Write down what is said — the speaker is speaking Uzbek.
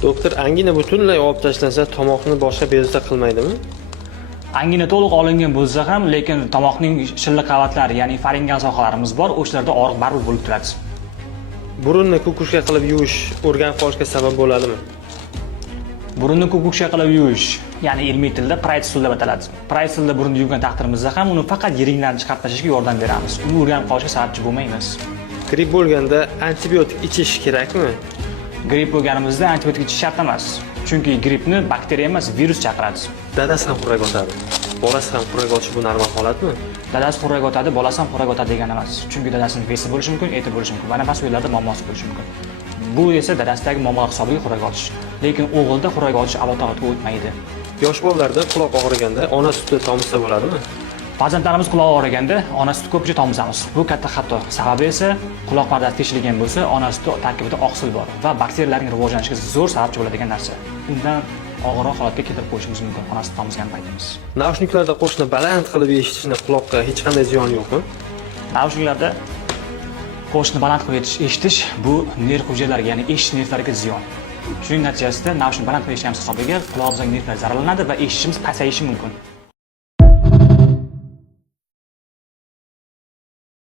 Doktor, angina butunlay olib tashlansa, tomoqni boshqa bezovta qilmaydimi? Angina to'liq olingan bo'lsa ham, lekin tomoqning shilliq qavatlari, ya'ni faringal sohalarimiz bor, o'shalarda og'riq baribir bo'lib turadi. Burunni kukushka qilib yuvish o'rganib qolishga sabab bo'ladimi? Burunni kukushka qilib yuvish, ya'ni ilmiy tilda praytsul deb ataladi. Praytsulda burunni yuvgan taqdirimizda ham uni faqat yiringlarni chiqarib tashlashga yordam beramiz. Uni o'rganib qolishga sababchi bo'lmaymiz. Gripp bo'lganda antibiotik ichish kerakmi? Gripp bo'lganimizda antibiotik ichish shart emas. Chunki grippni bakteriya emas, virus chaqiradi. Dadasi ham xurrak otadi. Bolasi ham xurrak otishi bu normal holatmi? Dadasi xurrak otadi, bolasi ham xurrak otadi degani emas. Chunki dadasining vesi bo'lishi mumkin, eti bo'lishi mumkin va nafas yo'llarida muammosi bo'lishi mumkin. Bu esa dadasidagi muammolar hisobiga xurrak otish. Lekin o'g'ilda xurrak otish aloqatga o'tmaydi. Yosh bolalarda quloq og'riganda ona suti tomizsa bo'ladimi? Farzandlarimiz quloq og'riganda ona suti ko'pincha tomizamiz. Bu katta xato. Sababi esa quloq pardasi teshilgan bo'lsa, ona suti tarkibida oqsil bor va bakteriyalarning rivojlanishiga zo'r sababchi bo'ladigan narsa. Undan og'irroq holatga keltirib qo'yishimiz mumkin ona suti tomizgan paytimiz. Naushniklarda qo'shni baland qilib eshitishni quloqqa hech qanday ziyoni yo'qmi? Naushniklarda qo'shni baland qilib eshitish bu nerv hujayralariga, ya'ni eshitish nervlariga ziyon. Shuning natijasida naushnik baland qilib eshitganimiz hisobiga qulog'imizdagi nervlar zararlanadi va eshitishimiz pasayishi mumkin.